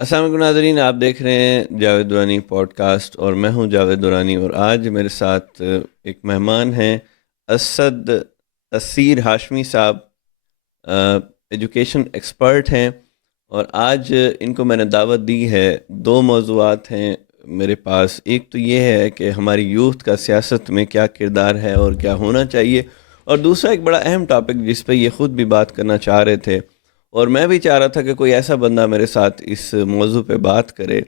السلام علیکم ناظرین، آپ دیکھ رہے ہیں جاوید دورانی پوڈ کاسٹ اور میں ہوں جاوید دورانی، اور آج میرے ساتھ ایک مہمان ہیں اسد اسیر ہاشمی صاحب، ایجوکیشن ایکسپرٹ ہیں، اور آج ان کو میں نے دعوت دی ہے۔ دو موضوعات ہیں میرے پاس، ایک تو یہ ہے کہ ہماری یوتھ کا سیاست میں کیا کردار ہے اور کیا ہونا چاہیے، اور دوسرا ایک بڑا اہم ٹاپک جس پہ یہ خود بھی بات کرنا چاہ رہے تھے، اور میں بھی چاہ رہا تھا کہ کوئی ایسا بندہ میرے ساتھ اس موضوع پہ بات کرے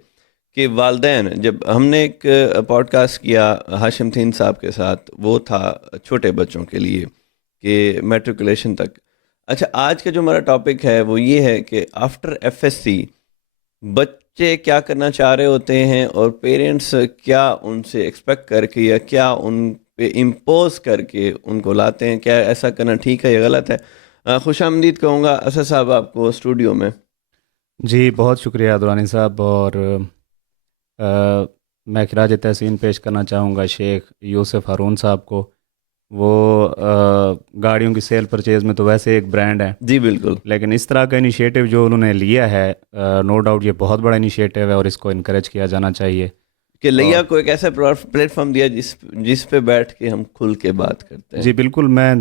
کہ والدین، جب ہم نے ایک پوڈ کاسٹ کیا ہاشم تھین صاحب کے ساتھ، وہ تھا چھوٹے بچوں کے لیے کہ میٹریکولیشن تک۔ اچھا، آج کا جو ہمارا ٹاپک ہے وہ یہ ہے کہ آفٹر ایف ایس سی بچے کیا کرنا چاہ رہے ہوتے ہیں، اور پیرنٹس کیا ان سے ایکسپیکٹ کر کے یا کیا ان پہ امپوز کر کے ان کو لاتے ہیں، کیا ایسا کرنا ٹھیک ہے یا غلط ہے۔ خوش آمدید کہوں گا اسد صاحب آپ کو اسٹوڈیو میں۔ جی بہت شکریہ دورانی صاحب، اور میں خراج تحسین پیش کرنا چاہوں گا شیخ یوسف ہارون صاحب کو۔ وہ گاڑیوں کی سیل پرچیز میں تو ویسے ایک برانڈ ہے، جی بالکل، لیکن اس طرح کا انیشیٹو جو انہوں نے لیا ہے، نو ڈاؤٹ یہ بہت بڑا انیشیٹو ہے اور اس کو انکریج کیا جانا چاہیے۔ کہ اور لیا کو ایک ایسا پلیٹ فارم دیا جس پہ بیٹھ کے ہم کھل کے بات کرتے ہیں۔ جی بالکل، میں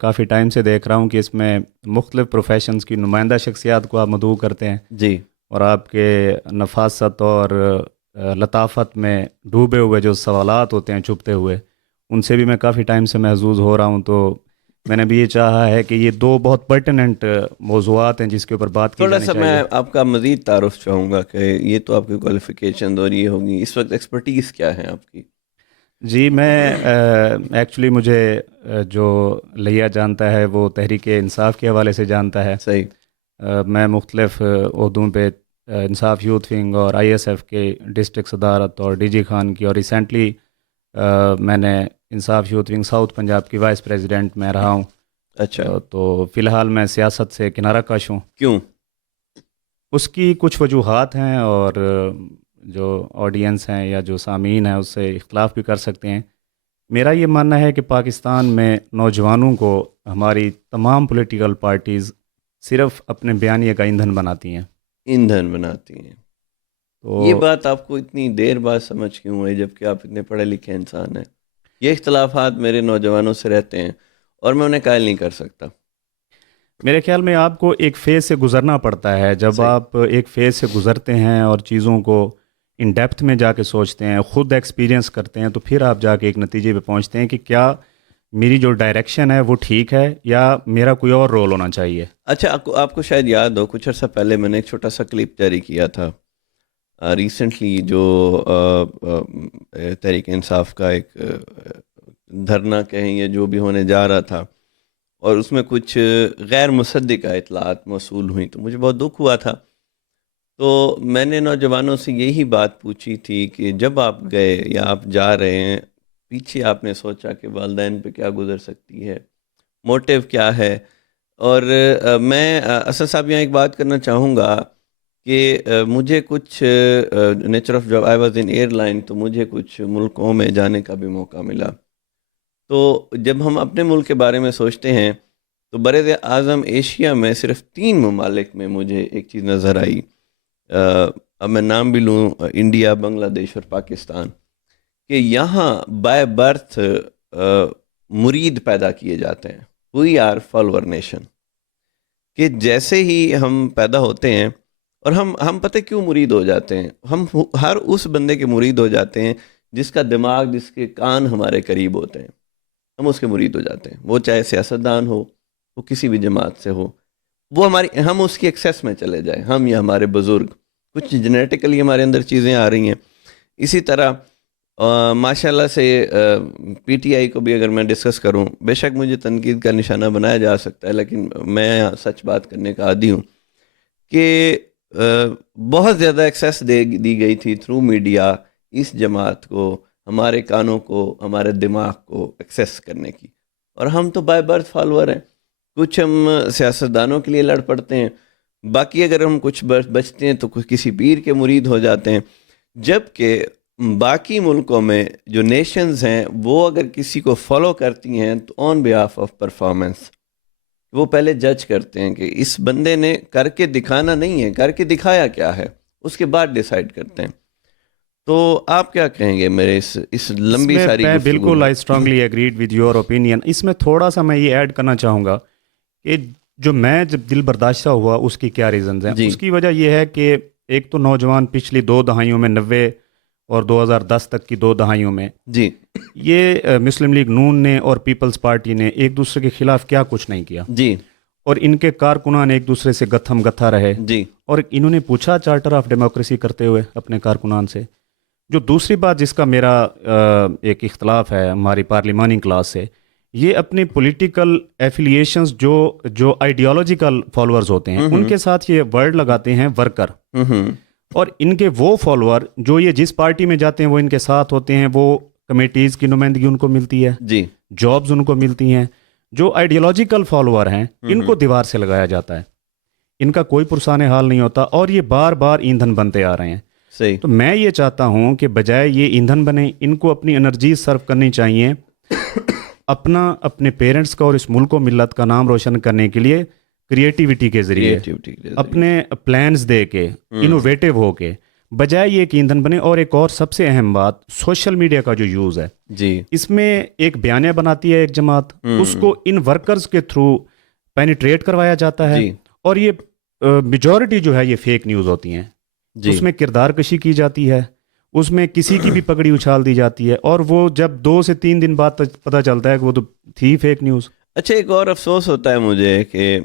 کافی ٹائم سے دیکھ رہا ہوں کہ اس میں مختلف پروفیشنز کی نمائندہ شخصیات کو آپ مدعو کرتے ہیں، جی اور آپ کے نفاست اور لطافت میں ڈوبے ہوئے جو سوالات ہوتے ہیں چھپتے ہوئے، ان سے بھی میں کافی ٹائم سے محظوظ ہو رہا ہوں۔ تو میں نے بھی یہ چاہا ہے کہ یہ دو بہت پرٹیننٹ موضوعات ہیں جس کے اوپر بات کی تھوڑا جانی سا میں چاہیے۔ آپ کا مزید تعارف چاہوں گا کہ یہ تو آپ کی کوالیفیکیشن اور یہ ہوگی، اس وقت ایکسپرٹیز کیا ہے آپ کی؟ جی میں ایکچولی مجھے جو لیا جانتا ہے وہ تحریک انصاف کے حوالے سے جانتا ہے۔ صحیح، میں مختلف عہدوں پہ انصاف یوتھ ونگ اور آئی ایس ایف کے ڈسٹرکٹ صدارت اور ڈی جی خان کی، اور ریسنٹلی میں نے انصاف یوتھ ونگ ساؤتھ پنجاب کی وائس پریزیڈنٹ میں رہا ہوں۔ اچھا، تو فی الحال میں سیاست سے کنارہ کش ہوں۔ کیوں؟ اس کی کچھ وجوہات ہیں، اور جو آڈینس ہیں یا جو سامعین ہیں اس سے اختلاف بھی کر سکتے ہیں۔ میرا یہ ماننا ہے کہ پاکستان میں نوجوانوں کو ہماری تمام پولیٹیکل پارٹیز صرف اپنے بیانیے کا ایندھن بناتی ہیں۔ ایندھن بناتی ہیں؟ یہ تو بات آپ کو اتنی دیر بعد سمجھ کیوں ہے جبکہ آپ اتنے پڑھے لکھے انسان ہیں؟ یہ اختلافات میرے نوجوانوں سے رہتے ہیں اور میں انہیں قائل نہیں کر سکتا۔ میرے خیال میں آپ کو ایک فیز سے گزرنا پڑتا ہے۔ جب صحیح، آپ ایک فیز سے گزرتے ہیں اور چیزوں کو ان ڈیپتھ میں جا کے سوچتے ہیں، خود ایکسپیرینس کرتے ہیں، تو پھر آپ جا کے ایک نتیجے پہ پہنچتے ہیں کہ کیا میری جو ڈائریکشن ہے وہ ٹھیک ہے یا میرا کوئی اور رول ہونا چاہیے۔ اچھا، آپ کو شاید یاد ہو، کچھ عرصہ پہلے میں نے ایک چھوٹا سا کلپ جاری کیا تھا ریسنٹلی، جو تحریک انصاف کا ایک دھرنا کہیں یا جو بھی ہونے جا رہا تھا، اور اس میں کچھ غیر مصدقہ اطلاعات موصول ہوئیں، تو مجھے بہت دکھ ہوا تھا۔ تو میں نے نوجوانوں سے یہی بات پوچھی تھی کہ جب آپ گئے یا آپ جا رہے ہیں، پیچھے آپ نے سوچا کہ والدین پہ کیا گزر سکتی ہے، موٹیو کیا ہے؟ اور میں اسد صاحب یہاں ایک بات کرنا چاہوں گا کہ مجھے کچھ nature of job, I was in airline, تو مجھے کچھ ملکوں میں جانے کا بھی موقع ملا۔ تو جب ہم اپنے ملک کے بارے میں سوچتے ہیں تو بر اعظم ایشیا میں صرف 3 ممالک میں مجھے ایک چیز نظر آئی، اب میں نام بھی لوں، انڈیا، بنگلہ دیش اور پاکستان، کہ یہاں بائی برتھ مرید پیدا کیے جاتے ہیں۔ وی آر فالوور نیشن، کہ جیسے ہی ہم پیدا ہوتے ہیں، اور ہم پتہ کیوں مرید ہو جاتے ہیں؟ ہم ہر اس بندے کے مرید ہو جاتے ہیں جس کا دماغ، جس کے کان ہمارے قریب ہوتے ہیں، ہم اس کے مرید ہو جاتے ہیں، وہ چاہے سیاستدان ہو، وہ کسی بھی جماعت سے ہو، وہ ہم اس کی ایکسیس میں چلے جائیں، ہم یا ہمارے بزرگ، کچھ جینیٹیکلی ہمارے اندر چیزیں آ رہی ہیں۔ اسی طرح ماشاء اللہ سے پی ٹی آئی کو بھی اگر میں ڈسکس کروں، بے شک مجھے تنقید کا نشانہ بنایا جا سکتا ہے، لیکن میں سچ بات کرنے کا عادی ہوں کہ بہت زیادہ ایکسیس دی گئی تھی تھرو میڈیا اس جماعت کو، ہمارے کانوں کو، ہمارے دماغ کو ایکسیس کرنے کی، اور ہم تو بائی برتھ فالوور ہیں۔ کچھ ہم سیاستدانوں کے لیے لڑ پڑتے ہیں، باقی اگر ہم کچھ بچتے ہیں تو کسی پیر کے مرید ہو جاتے ہیں، جبکہ باقی ملکوں میں جو نیشنز ہیں وہ اگر کسی کو فالو کرتی ہیں تو آن بیہاف آف پرفارمنس، وہ پہلے جج کرتے ہیں کہ اس بندے نے کر کے دکھانا نہیں ہے، کر کے دکھایا کیا ہے، اس کے بعد ڈیسائیڈ کرتے ہیں. تو آپ کیا کہیں گے میرے اس لمبی ساری میں گفتگو بالکل میں؟ I strongly agreed with your opinion. اس میں تھوڑا سا میں یہ ایڈ کرنا چاہوں گا کہ جو میں جب دل برداشتہ ہوا اس کی کیا ریزنز ہیں. جی اس کی وجہ یہ ہے کہ ایک تو نوجوان پچھلی 2 دہائیوں میں 90 اور 2010 تک کی 2 دہائیوں میں جی یہ مسلم لیگ نون نے اور پیپلز پارٹی نے ایک دوسرے کے خلاف کیا کچھ نہیں کیا, جی اور ان کے کارکنان ایک دوسرے سے گتھم گتھا رہے, جی اور انہوں نے پوچھا چارٹر آف ڈیموکریسی کرتے ہوئے اپنے کارکنان سے. جو دوسری بات جس کا میرا ایک اختلاف ہے ہماری پارلیمانی کلاس سے, یہ اپنی پولیٹیکل ایفیلیشنز جو آئیڈیالوجیکل فالورز ہوتے ہیں ان کے ساتھ یہ ورڈ لگاتے ہیں ورکر, اور ان کے وہ فالوور جو یہ جس پارٹی میں جاتے ہیں وہ ان کے ساتھ ہوتے ہیں, وہ کمیٹیز کی نمائندگی ان کو ملتی ہے, جی جابز ان کو ملتی ہیں. جو آئیڈیالوجیکل فالوور ہیں ان کو دیوار سے لگایا جاتا ہے, ان کا کوئی پرسان حال نہیں ہوتا, اور یہ بار بار ایندھن بنتے آ رہے ہیں. صحیح. تو میں یہ چاہتا ہوں کہ بجائے یہ ایندھن بنے, ان کو اپنی انرجی سرو کرنی چاہیے اپنے پیرنٹس کا اور اس ملک و ملت کا نام روشن کرنے کے لیے کریٹیوٹی کے ذریعے, اپنے پلانز دے کے, انوویٹو ہو کے, بجائے یہ کہ ایندھن بنے. اور ایک اور سب سے اہم بات, سوشل میڈیا کا جو یوز ہے, جی اس میں ایک بیانیہ بناتی ہے ایک جماعت, اس کو ان ورکرز کے تھرو پینیٹریٹ کروایا جاتا ہے, جی اور یہ میجورٹی جو ہے یہ فیک نیوز ہوتی ہیں. جی اس میں کردار کشی کی جاتی ہے, اس میں کسی کی بھی پگڑی اچھال دی جاتی ہے, اور وہ جب 2 سے 3 دن بعد پتہ چلتا ہے کہ وہ تو تھی فیک نیوز. اچھا, ایک اور افسوس ہوتا ہے مجھے کہ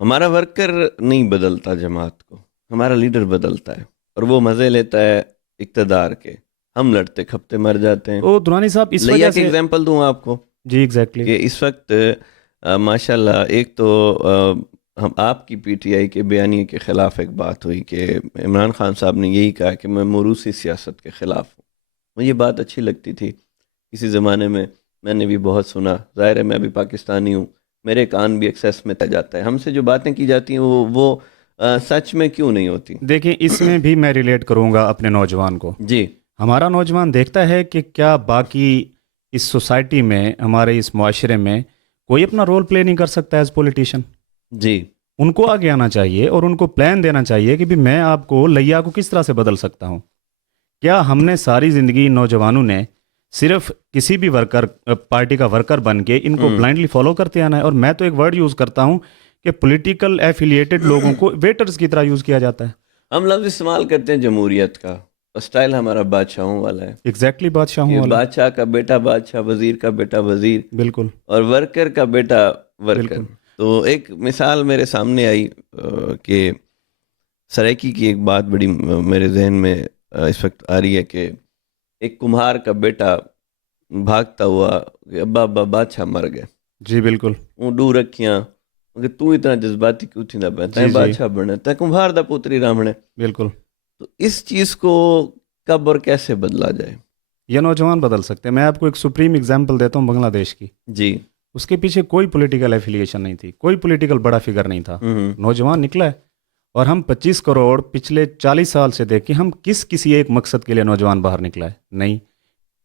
ہمارا ورکر نہیں بدلتا جماعت کو, ہمارا لیڈر بدلتا ہے, اور وہ مزے لیتا ہے اقتدار کے. ہم لڑتے کھپتے مر جاتے ہیں. او درانی صاحب اس لیا وجہ کے سے ایگزامپل دوں آپ کو جی ایگزیکٹلی کہ اس وقت ماشاء اللہ ایک تو ہم آپ کی پی ٹی آئی کے بیانیے کے خلاف ایک بات ہوئی کہ عمران خان صاحب نے یہی کہا کہ میں موروثی سیاست کے خلاف ہوں. مجھے یہ بات اچھی لگتی تھی. کسی زمانے میں نے بھی بہت سنا, ظاہر ہے میں بھی پاکستانی ہوں, میرے کان بھی ایکسیس میں جاتا ہے. ہم سے جو باتیں کی جاتی ہیں وہ سچ میں کیوں نہیں ہوتی؟ دیکھیں اس میں بھی میں ریلیٹ کروں گا اپنے نوجوان کو. جی ہمارا نوجوان دیکھتا ہے کہ کیا باقی اس سوسائٹی میں, ہمارے اس معاشرے میں کوئی اپنا رول پلے نہیں کر سکتا ایز پولیٹیشین. جی ان کو آگے آنا چاہیے اور ان کو پلان دینا چاہیے کہ بھی میں آپ کو لیا کو کس طرح سے بدل سکتا ہوں. کیا ہم نے ساری زندگی نوجوانوں نے صرف کسی بھی ورکر پارٹی کا ورکر بن کے ان کو بلائنڈلی فالو کرتے آنا ہے؟ اور میں تو ایک ورڈ یوز کرتا ہوں کہ پولیٹیکل ایفیلیٹڈ لوگوں کو ویٹرز کی طرح یوز کیا جاتا ہے. ہم لفظ استعمال کرتے ہیں جمہوریت کا, اسٹائل ہمارا بادشاہوں والا ہے. ایگزیکٹلی بادشاہوں والا. بادشاہ کا بیٹا بادشاہ, وزیر کا بیٹا وزیر, بالکل, اور ورکر کا بیٹا ورکر. بالکل. تو ایک مثال میرے سامنے آئی کہ سرائکی کی ایک بات بڑی میرے ذہن میں اس وقت آ رہی ہے کہ ایک کمہار کا بیٹا بھاگتا ہوا کہ ابا ابا بادشاہ مر گئے. جی بالکل. وہ ڈو رکھیاں کہ تو اتنا جذباتی کیوں تھی نہ پہنتا ہے, بادشاہ بننا تے کمہار دا پوتری رامنے. بالکل. تو اس چیز کو کب اور کیسے بدلا جائے؟ یہ نوجوان بدل سکتے ہیں. میں آپ کو ایک سپریم اگزامپل دیتا ہوں بنگلہ دیش کی. جی اس کے پیچھے کوئی پولیٹیکل ایفیلیشن نہیں تھی, کوئی پولیٹیکل بڑا فگر نہیں تھا. نوجوان نکلا ہے, اور ہم 25 کروڑ پچھلے 40 سال سے دیکھیں ہم کسی ایک مقصد کے لیے نوجوان باہر نکلا ہے؟ نہیں,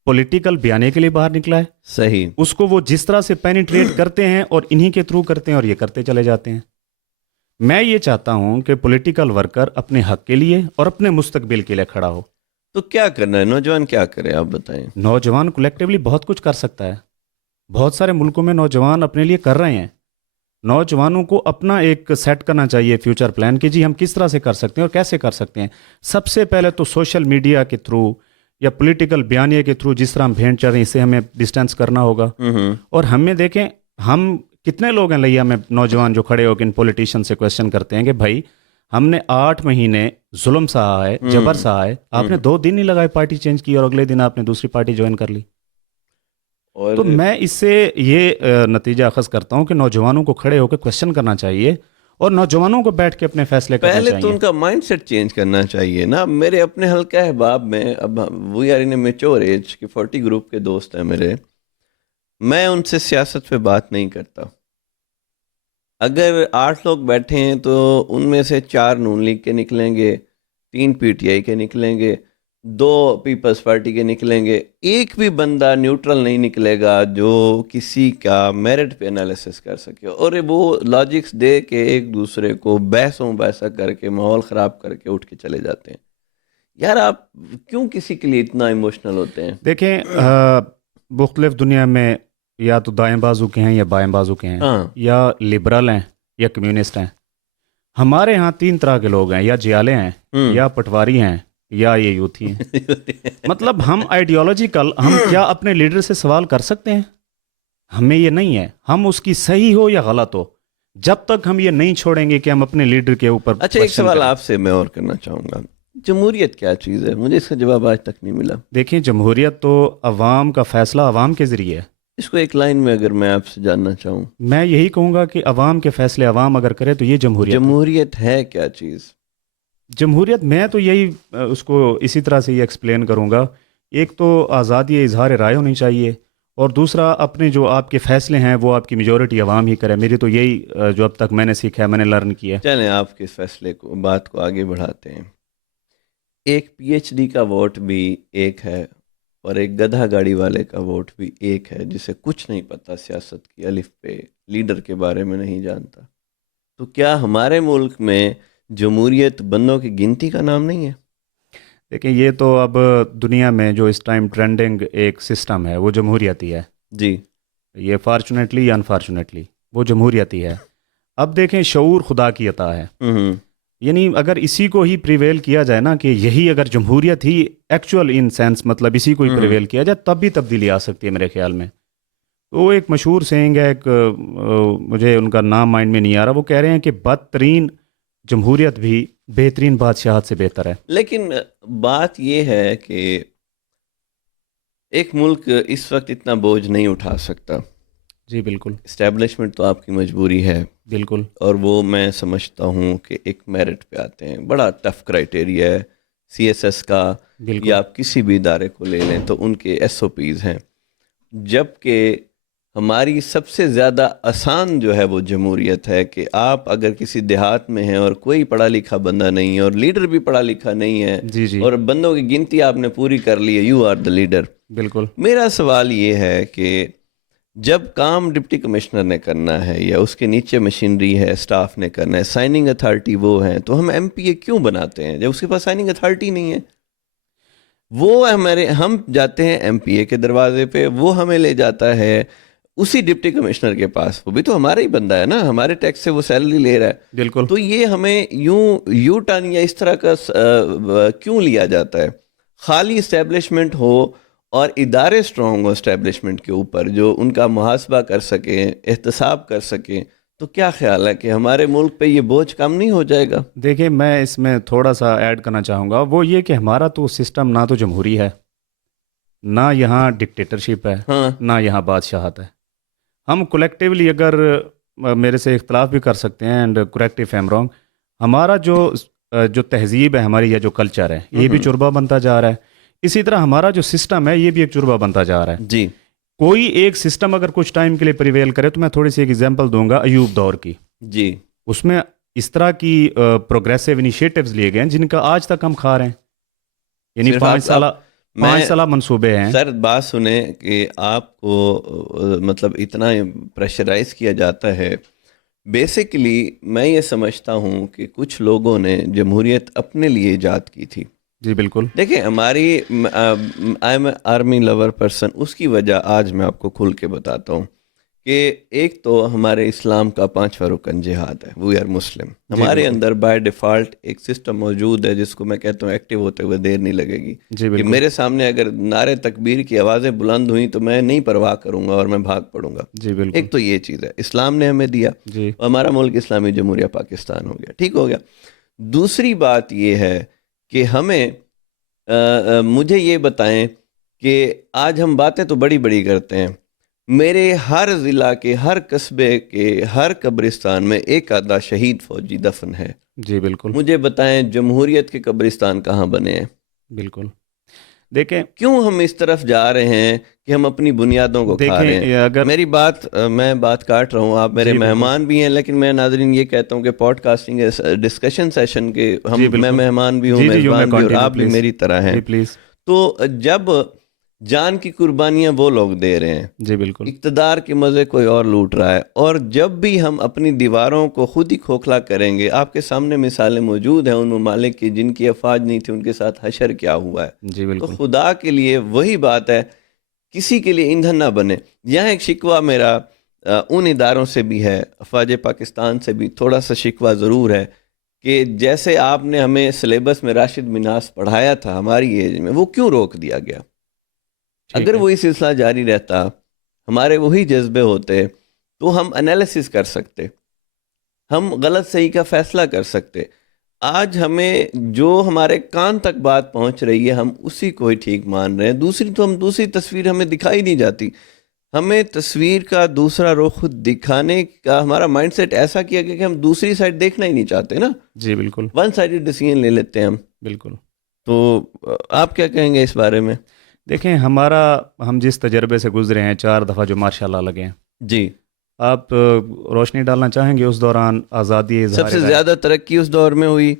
پولیٹیکل بیانے کے لیے باہر نکلا ہے. صحیح. اس کو وہ جس طرح سے پینیٹریٹ کرتے ہیں اور انہی کے تھرو کرتے ہیں, اور یہ کرتے چلے جاتے ہیں. میں یہ چاہتا ہوں کہ پولیٹیکل ورکر اپنے حق کے لیے اور اپنے مستقبل کے لیے کھڑا ہو. تو کیا کرنا ہے نوجوان, کیا کرے آپ بتائیں؟ نوجوان کولیکٹیولی بہت کچھ کر سکتا ہے. بہت سارے ملکوں میں نوجوان اپنے لیے کر رہے ہیں. نوجوانوں کو اپنا ایک سیٹ کرنا چاہیے فیوچر پلان کہ جی ہم کس طرح سے کر سکتے ہیں اور کیسے کر سکتے ہیں. سب سے پہلے تو سوشل میڈیا کے تھرو یا پولیٹیکل بیانیے کے تھرو جس طرح ہم بھینٹ چڑھ رہے ہیں اس سے ہمیں ڈسٹینس کرنا ہوگا. اور ہمیں دیکھیں ہم کتنے لوگ ہیں لیا میں نوجوان جو کھڑے ہو کے ان پولیٹیشین سے کویشچن کرتے ہیں کہ بھائی ہم نے 8 مہینے ظلم سہا ہے, جبر سہا ہے, آپ نے 2 دن نہیں لگائے پارٹی چینج کی, اور اگلے دن آپ نے دوسری پارٹی جوائن کر لی. تو میں اس سے یہ نتیجہ اخذ کرتا ہوں کہ نوجوانوں کو کھڑے ہو کے کویشچن کرنا چاہیے, اور نوجوانوں کو بیٹھ کے اپنے فیصلے کرنا چاہیے. پہلے تو ان کا مائنڈ سیٹ چینج کرنا چاہیے نا. میرے اپنے حلقہ احباب میں, اب we are in a mature age کہ 40 گروپ کے دوست ہیں میرے, میں ان سے سیاست پہ بات نہیں کرتا. اگر 8 لوگ بیٹھے ہیں تو ان میں سے 4 نون لیگ کے نکلیں گے, 3 پی ٹی آئی کے نکلیں گے, دو پیپلز پارٹی کے نکلیں گے، ایک بھی بندہ نیوٹرل نہیں نکلے گا جو کسی کا میرٹ پہ انالیسس کر سکے، اور وہ لاجکس دے کے ایک دوسرے کو بحثوں بحثہ کر کے ماحول خراب کر کے اٹھ کے چلے جاتے ہیں۔ یار آپ کیوں کسی کے لیے اتنا ایموشنل ہوتے ہیں؟ دیکھیں مختلف دنیا میں یا تو دائیں بازو کے ہیں یا بائیں بازو کے ہیں، ہاں یا لبرل ہیں یا کمیونسٹ ہیں۔ ہمارے ہاں 3 طرح کے لوگ ہیں، یا جیالے ہیں، یا پٹواری ہیں، یا یہ یوتھی ہیں۔ مطلب ہم آئیڈیالوجیکل، ہم کیا اپنے لیڈر سے سوال کر سکتے ہیں؟ ہمیں یہ نہیں ہے، ہم اس کی صحیح ہو یا غلط ہو، جب تک ہم یہ نہیں چھوڑیں گے کہ ہم اپنے لیڈر کے اوپر اچھا ایک question سوال کریں۔ آپ سے میں اور کرنا چاہوں گا، جمہوریت کیا چیز ہے؟ مجھے اس کا جواب آج تک نہیں ملا۔ دیکھیں جمہوریت تو عوام کا فیصلہ عوام کے ذریعے ہے۔ اس کو ایک لائن میں اگر میں آپ سے جاننا چاہوں، میں یہی کہوں گا کہ عوام کے فیصلے عوام اگر کرے تو یہ جمہوریت ہے۔ جمہوریت ہے کیا چیز؟ جمہوریت میں تو یہی اس کو اسی طرح سے یہ ایکسپلین کروں گا، ایک تو آزادی اظہار رائے ہونی چاہیے، اور دوسرا اپنے جو آپ کے فیصلے ہیں وہ آپ کی میجورٹی عوام ہی کرے۔ میری تو یہی جو اب تک میں نے سیکھا ہے، میں نے لرن کیا ہے۔ چلیں آپ کے اس فیصلے کو، بات کو آگے بڑھاتے ہیں۔ ایک پی ایچ ڈی کا ووٹ بھی ایک ہے، اور ایک گدھا گاڑی والے کا ووٹ بھی ایک ہے، جسے کچھ نہیں پتہ سیاست کی الف پہ، لیڈر کے بارے میں نہیں جانتا۔ تو کیا ہمارے ملک میں جمہوریت بندوں کی گنتی کا نام نہیں ہے؟ دیکھیں یہ تو اب دنیا میں جو اس ٹائم ٹرینڈنگ ایک سسٹم ہے وہ جمہوریتی ہے، جی یہ فارچونیٹلی یا انفارچونیٹلی وہ جمہوریتی ہے۔ اب دیکھیں شعور خدا کی عطا ہے، یعنی اگر اسی کو ہی پریویل کیا جائے نا، کہ یہی اگر جمہوریت ہی ایکچوئل ان سینس مطلب اسی کو ہی پریویل کیا جائے، تب بھی تبدیلی آ سکتی ہے میرے خیال میں۔ تو ایک مشہور سینگ ہے، ایک مجھے ان کا نام مائنڈ میں نہیں آ رہا، وہ کہہ رہے ہیں کہ بدترین جمہوریت بھی بہترین بادشاہت سے بہتر ہے۔ لیکن بات یہ ہے کہ ایک ملک اس وقت اتنا بوجھ نہیں اٹھا سکتا۔ جی بالکل اسٹیبلشمنٹ تو آپ کی مجبوری ہے، بالکل، اور وہ میں سمجھتا ہوں کہ ایک میرٹ پہ آتے ہیں، بڑا ٹف کرائٹیریا ہے سی ایس ایس کا، بالکل یا آپ کسی بھی ادارے کو لے لیں تو ان کے ایس او پیز ہیں، جبکہ ہماری سب سے زیادہ آسان جو ہے وہ جمہوریت ہے کہ آپ اگر کسی دیہات میں ہیں اور کوئی پڑھا لکھا بندہ نہیں ہے اور لیڈر بھی پڑھا لکھا نہیں ہے، جی جی اور بندوں کی گنتی آپ نے پوری کر لی ہے، یو آر دا لیڈر۔ بالکل میرا سوال یہ ہے کہ جب کام ڈپٹی کمشنر نے کرنا ہے یا اس کے نیچے مشینری ہے، اسٹاف نے کرنا ہے، سائننگ اتھارٹی وہ ہیں، تو ہم ایم پی اے کیوں بناتے ہیں جب اس کے پاس سائننگ اتھارٹی نہیں ہے؟ وہ ہم جاتے ہیں ایم پی اے کے دروازے پہ، وہ ہمیں لے جاتا ہے اسی ڈپٹی کمشنر کے پاس، وہ بھی تو ہمارا ہی بندہ ہے نا، ہمارے ٹیکس سے وہ سیلری لے رہا ہے۔ بالکل تو یہ ہمیں یو ٹرن یا اس طرح کا کیوں لیا جاتا ہے؟ خالی اسٹیبلشمنٹ ہو اور ادارے اسٹرانگ ہو اسٹیبلشمنٹ کے اوپر، جو ان کا محاسبہ کر سکیں، احتساب کر سکیں، تو کیا خیال ہے کہ ہمارے ملک پہ یہ بوجھ کم نہیں ہو جائے گا؟ دیکھیں میں اس میں تھوڑا سا ایڈ کرنا چاہوں گا، وہ یہ کہ ہمارا تو سسٹم نہ تو جمہوری ہے، نہ یہاں ڈکٹیٹرشپ ہے، ہاں نہ یہاں بادشاہت ہے۔ ہم کولیکٹیولی اگر میرے سے اختلاف بھی کر سکتے ہیں، and correct if I am wrong, ہمارا جو تہذیب ہے ہماری یا جو کلچر ہے یہ بھی چربا بنتا جا رہا ہے، اسی طرح ہمارا جو سسٹم ہے یہ بھی ایک چربا بنتا جا رہا ہے۔ جی کوئی ایک سسٹم اگر کچھ ٹائم کے لیے پریویل کرے، تو میں تھوڑی سی ایک ایگزامپل دوں گا ایوب دور کی۔ جی اس میں اس طرح کی پروگریسو انیشیٹوز لیے گئے ہیں جن کا آج تک ہم کھا رہے ہیں، یعنی صرف 5 سالہ منصوبے ہیں۔ سر بات سنیں کہ آپ کو مطلب اتنا پریشرائز کیا جاتا ہے، بیسیکلی میں یہ سمجھتا ہوں کہ کچھ لوگوں نے جمہوریت اپنے لیے ایجاد کی تھی۔ جی بالکل دیکھیں ہماری I am a army lover person, اس کی وجہ آج میں آپ کو کھل کے بتاتا ہوں کہ ایک تو ہمارے اسلام کا 5واں رکن جہاد ہے، وی آر مسلم۔ ہمارے اندر بائی ڈیفالٹ ایک سسٹم موجود ہے جس کو میں کہتا ہوں ایکٹیو ہوتے ہوئے دیر نہیں لگے گی، جی کہ بالکل میرے سامنے اگر نعرے تکبیر کی آوازیں بلند ہوئیں تو میں نہیں پرواہ کروں گا اور میں بھاگ پڑوں گا۔ جی بالکل ایک تو یہ چیز ہے، اسلام نے ہمیں دیا، جی ہمارا ملک اسلامی جمہوریہ پاکستان ہو گیا، ٹھیک ہو گیا۔ دوسری بات یہ ہے کہ ہمیں مجھے یہ بتائیں کہ آج ہم باتیں تو بڑی بڑی کرتے ہیں، میرے ہر ضلع کے ہر قصبے کے ہر قبرستان میں ایک آدھا شہید فوجی دفن ہے۔ جی بالکل مجھے بتائیں جمہوریت کے قبرستان کہاں بنے ہیں؟ بالکل دیکھیں کیوں ہم اس طرف جا رہے ہیں کہ ہم اپنی بنیادوں کو کھا رہے ہیں؟ اگر میری بات میں بات کاٹ رہا ہوں، آپ میرے جی بالکل مہمان بھی ہیں، لیکن میں ناظرین یہ کہتا ہوں کہ پوڈ کاسٹنگ ڈسکشن سیشن کے جی میں بالکل مہمان بھی ہوں، جی یوں میں میزبان بھی، اور کنٹینیو آپ بھی پلیز میری طرح ہیں. جی پلیز تو جب جان کی قربانیاں وہ لوگ دے رہے ہیں، جی بالکل اقتدار کے مزے کوئی اور لوٹ رہا ہے، اور جب بھی ہم اپنی دیواروں کو خود ہی کھوکھلا کریں گے، آپ کے سامنے مثالیں موجود ہیں ان ممالک کی جن کی افواج نہیں تھی، ان کے ساتھ حشر کیا ہوا ہے. جی تو بالکل خدا کے لیے وہی بات ہے، کسی کے لیے ایندھن نہ بنے. یہاں ایک شکوہ میرا ان اداروں سے بھی ہے، افواج پاکستان سے بھی تھوڑا سا شکوہ ضرور ہے کہ جیسے آپ نے ہمیں سلیبس میں راشد مناس پڑھایا تھا ہماری ایج میں، وہ کیوں روک دیا گیا؟ ٹھیک اگر ہے وہی سلسلہ جاری رہتا، ہمارے وہی جذبے ہوتے، تو ہم انالیسس کر سکتے، ہم غلط صحیح کا فیصلہ کر سکتے. آج ہمیں جو ہمارے کان تک بات پہنچ رہی ہے ہم اسی کو ہی ٹھیک مان رہے ہیں. دوسری تصویر ہمیں دکھائی نہیں جاتی. ہمیں تصویر کا دوسرا رخ دکھانے کا ہمارا مائنڈ سیٹ ایسا کیا گیا کہ ہم دوسری سائڈ دیکھنا ہی نہیں چاہتے نا، جی بالکل ون سائیڈڈ ڈیسیژن لے لیتے ہیں ہم. بالکل. تو آپ کیا کہیں گے اس بارے میں؟ دیکھیں ہم جس تجربے سے گزرے ہیں 4 دفعہ جو ماشاء اللہ لگے ہیں، جی. آپ روشنی ڈالنا چاہیں گے اس دوران آزادی سب اظہار سے رائے؟ زیادہ ترقی اس دور میں ہوئی،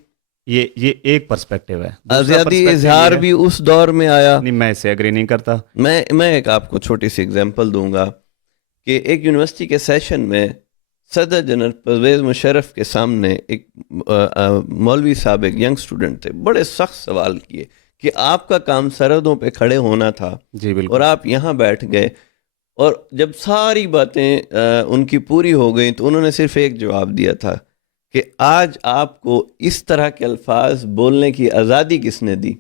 یہ ایک پرسپیکٹیو ہے. دوسرا آزادی پرسپیکٹیو اظہار یہ ہے، بھی اس دور میں آیا. نہیں میں اسے ایگری نہیں کرتا. میں ایک آپ کو چھوٹی سی اگزامپل دوں گا کہ ایک یونیورسٹی کے سیشن میں صدر جنرل پرویز مشرف کے سامنے ایک مولوی صاحب، ایک ینگ اسٹوڈنٹ تھے، بڑے سخت سوال کیے کہ آپ کا کام سرحدوں پہ کھڑے ہونا تھا جی اور بالکل آپ یہاں بیٹھ گئے. اور جب ساری باتیں ان کی پوری ہو گئیں تو انہوں نے صرف ایک جواب دیا تھا کہ آج آپ کو اس طرح کے الفاظ بولنے کی آزادی کس نے دی؟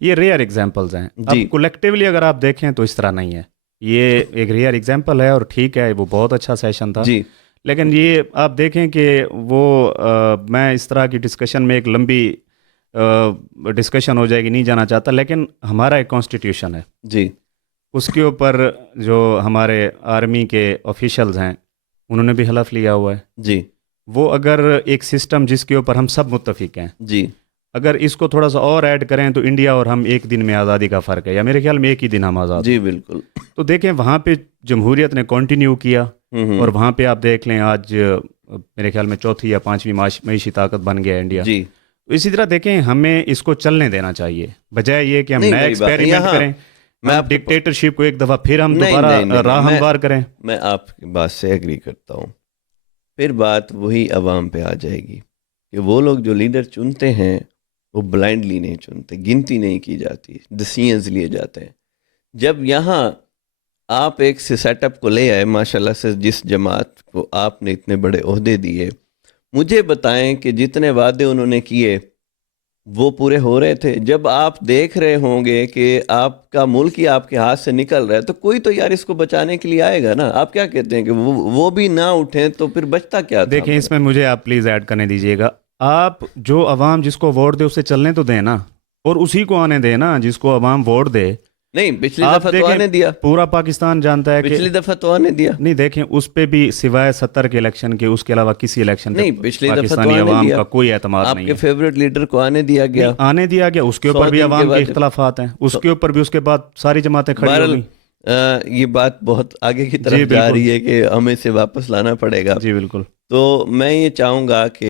یہ ریئر ایگزامپلز ہیں. جی. اب کولیکٹیولی اگر آپ دیکھیں تو اس طرح نہیں ہے. یہ ایک ریئر ایگزامپل ہے اور ٹھیک ہے، وہ بہت اچھا سیشن تھا. جی. لیکن یہ آپ دیکھیں کہ وہ میں اس طرح کی ڈسکشن میں ایک لمبی ڈسکشن ہو جائے گی، نہیں جانا چاہتا. لیکن ہمارا ایک کانسٹیٹیوشن ہے، جی. اس کے اوپر جو ہمارے آرمی کے آفیشلز ہیں انہوں نے بھی حلف لیا ہوا ہے. جی. وہ اگر ایک سسٹم جس کے اوپر ہم سب متفق ہیں، جی. اگر اس کو تھوڑا سا اور ایڈ کریں تو انڈیا اور ہم ایک دن میں آزادی کا فرق ہے، یا میرے خیال میں ایک ہی دن ہم آزاد جی ہیں. بالکل. تو دیکھیں وہاں پہ جمہوریت نے کنٹینیو کیا، اور وہاں پہ آپ دیکھ لیں آج میرے خیال میں 4تھی یا 5ویں معیشی طاقت بن گیا انڈیا. جی. اسی طرح دیکھیں ہمیں اس کو چلنے دینا چاہیے، بجائے یہ کہ ہم نہیں، نیا میری بات ایکسپیریمنٹ کریں، میں ہم آپ کو ڈکٹیٹرشپ کو ایک دفعہ پھر ہم نہیں، دوبارہ راہ ہموار کریں. میں آپ کی بات سے ایگری کرتا ہوں. پھر بات وہی عوام پہ آ جائے گی کہ وہ لوگ جو لیڈر چنتے ہیں وہ بلائنڈلی نہیں چنتے، گنتی نہیں کی جاتی، ڈیسیژنز لیے جاتے ہیں. جب یہاں آپ ایک سیٹ اپ کو لے آئے، ماشاءاللہ سے جس جماعت کو آپ نے اتنے بڑے عہدے دیے، مجھے بتائیں کہ جتنے وعدے انہوں نے کیے وہ پورے ہو رہے تھے؟ جب آپ دیکھ رہے ہوں گے کہ آپ کا ملک ہی آپ کے ہاتھ سے نکل رہا ہے تو کوئی تو یار اس کو بچانے کے لیے آئے گا نا. آپ کیا کہتے ہیں کہ وہ بھی نہ اٹھیں تو پھر بچتا کیا تھا؟ دیکھیں اس میں مجھے آپ پلیز ایڈ کرنے دیجیے گا. آپ جو عوام جس کو ووٹ دے اسے چلنے تو دیں نا، اور اسی کو آنے دیں نا جس کو عوام ووٹ دے. نہیں، پچھلی آپ دفعہ تو دیکھیں آنے دیا، پورا پاکستان جانتا ہے کہ پچھلی دفعہ تو آنے دیا. نہیں، دیکھیں اس پہ بھی سوائے 70 کے الیکشن کے اس کے علاوہ کسی الیکشن پہ نہیں، پچھلی دفعہ تو پاکستانی آنے عوام دیا. کا کوئی اعتماد آپ نہیں کے ہے. فیوریٹ لیڈر کو آنے دیا گیا، نہیں آنے دیا گیا، اس کے اوپر 100 بھی دن کے عوام کے بعد. اختلافات ہیں، اس کے اوپر بھی اس کے بعد ساری جماعتیں کھڑی ہو بہرحال گئی. یہ بات بہت آگے کی جی طرف جا بالکل رہی ہے کہ ہمیں اسے واپس لانا پڑے گا. جی بالکل. تو میں یہ چاہوں گا کہ